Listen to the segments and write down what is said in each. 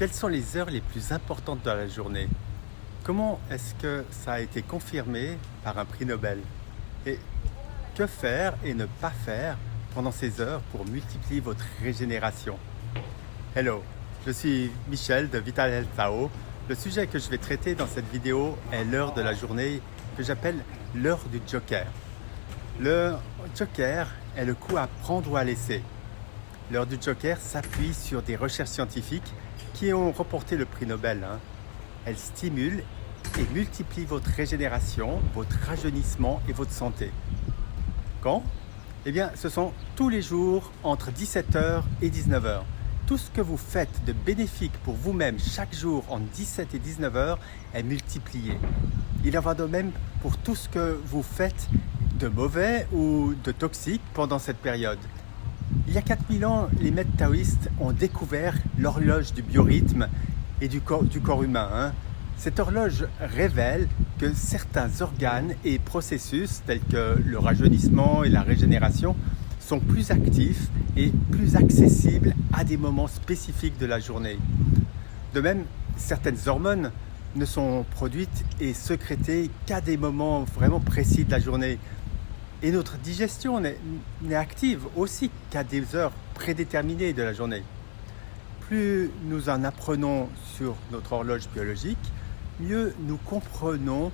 Quelles sont les heures les plus importantes de la journée? Comment est-ce que ça a été confirmé par un prix Nobel? Et que faire et ne pas faire pendant ces heures pour multiplier votre régénération? Hello, je suis Michel de Vital Health Tao. Le sujet que je vais traiter dans cette vidéo est l'heure de la journée que j'appelle l'heure du Joker. Le Joker est le coup à prendre ou à laisser. L'heure du Joker s'appuie sur des recherches scientifiques qui ont remporté le prix Nobel. Elle stimule et multiplie votre régénération, votre rajeunissement et votre santé. Quand? Eh bien, ce sont tous les jours entre 17h et 19h. Tout ce que vous faites de bénéfique pour vous-même chaque jour entre 17 et 19h est multiplié. Il en va de même pour tout ce que vous faites de mauvais ou de toxique pendant cette période. Il y a 4000 ans, les maîtres taoïstes ont découvert l'horloge du biorhythme et du corps humain. Cette horloge révèle que certains organes et processus tels que le rajeunissement et la régénération sont plus actifs et plus accessibles à des moments spécifiques de la journée. De même, certaines hormones ne sont produites et sécrétées qu'à des moments vraiment précis de la journée. Et notre digestion n'est active aussi qu'à des heures prédéterminées de la journée. Plus nous en apprenons sur notre horloge biologique, mieux nous comprenons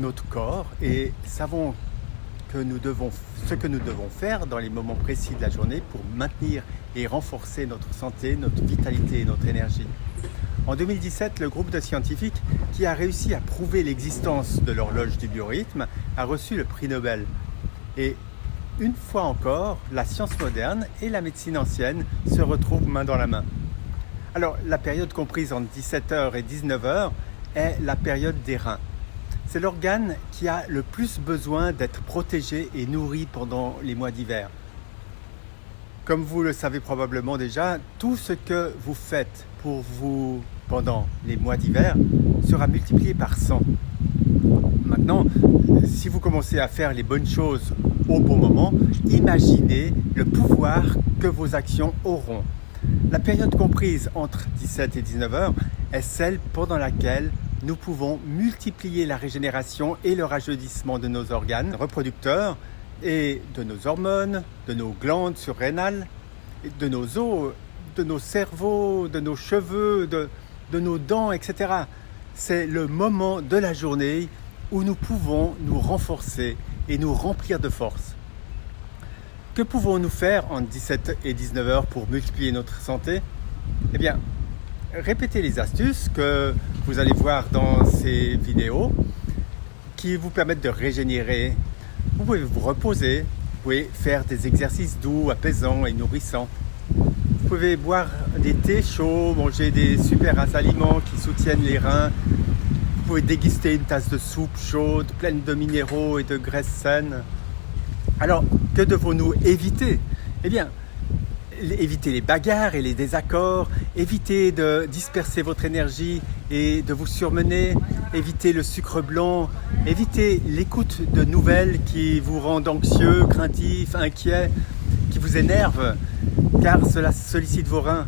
notre corps et savons ce que nous devons faire dans les moments précis de la journée pour maintenir et renforcer notre santé, notre vitalité et notre énergie. En 2017, le groupe de scientifiques qui a réussi à prouver l'existence de l'horloge du biorhythme a reçu le prix Nobel. Et une fois encore, la science moderne et la médecine ancienne se retrouvent main dans la main. Alors, la période comprise entre 17h et 19h est la période des reins. C'est l'organe qui a le plus besoin d'être protégé et nourri pendant les mois d'hiver. Comme vous le savez probablement déjà, tout ce que vous faites pour vous pendant les mois d'hiver sera multiplié par 100. Maintenant, si vous commencez à faire les bonnes choses au bon moment, imaginez le pouvoir que vos actions auront. La période comprise entre 17 et 19h est celle pendant laquelle nous pouvons multiplier la régénération et le rajeunissement de nos organes reproducteurs et de nos hormones, de nos glandes surrénales, de nos os, de nos cerveaux, de nos cheveux, de nos dents, etc. C'est le moment de la journée où nous pouvons nous renforcer et nous remplir de force. Que pouvons-nous faire entre 17 et 19 heures pour multiplier notre santé? Eh bien, répétez les astuces que vous allez voir dans ces vidéos qui vous permettent de régénérer. Vous pouvez vous reposer, vous pouvez faire des exercices doux, apaisants et nourrissants. Vous pouvez boire des thés chauds, manger des super aliments qui soutiennent les reins. Vous pouvez déguster une tasse de soupe chaude, pleine de minéraux et de graisses saines. Alors, que devons-nous éviter? Eh bien, éviter les bagarres et les désaccords, éviter de disperser votre énergie et de vous surmener, éviter le sucre blanc, éviter l'écoute de nouvelles qui vous rendent anxieux, craintif, inquiet, qui vous énervent, car cela sollicite vos reins.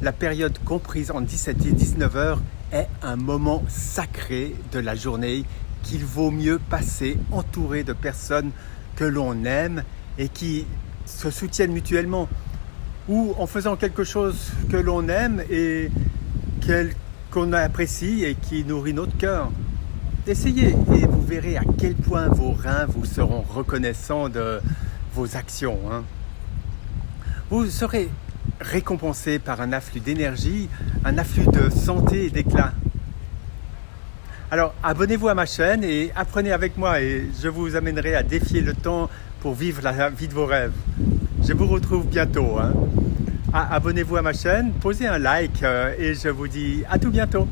La période comprise entre 17 et 19 heures est un moment sacré de la journée qu'il vaut mieux passer entouré de personnes que l'on aime et qui se soutiennent mutuellement, ou en faisant quelque chose que l'on aime et qu'on apprécie et qui nourrit notre cœur. Essayez et vous verrez à quel point vos reins vous seront reconnaissants de vos actions. Vous serez récompensé par un afflux d'énergie, un afflux de santé et d'éclat. Alors abonnez-vous à ma chaîne et apprenez avec moi et je vous amènerai à défier le temps pour vivre la vie de vos rêves. Je vous retrouve bientôt. Abonnez-vous à ma chaîne, posez un like et je vous dis à tout bientôt.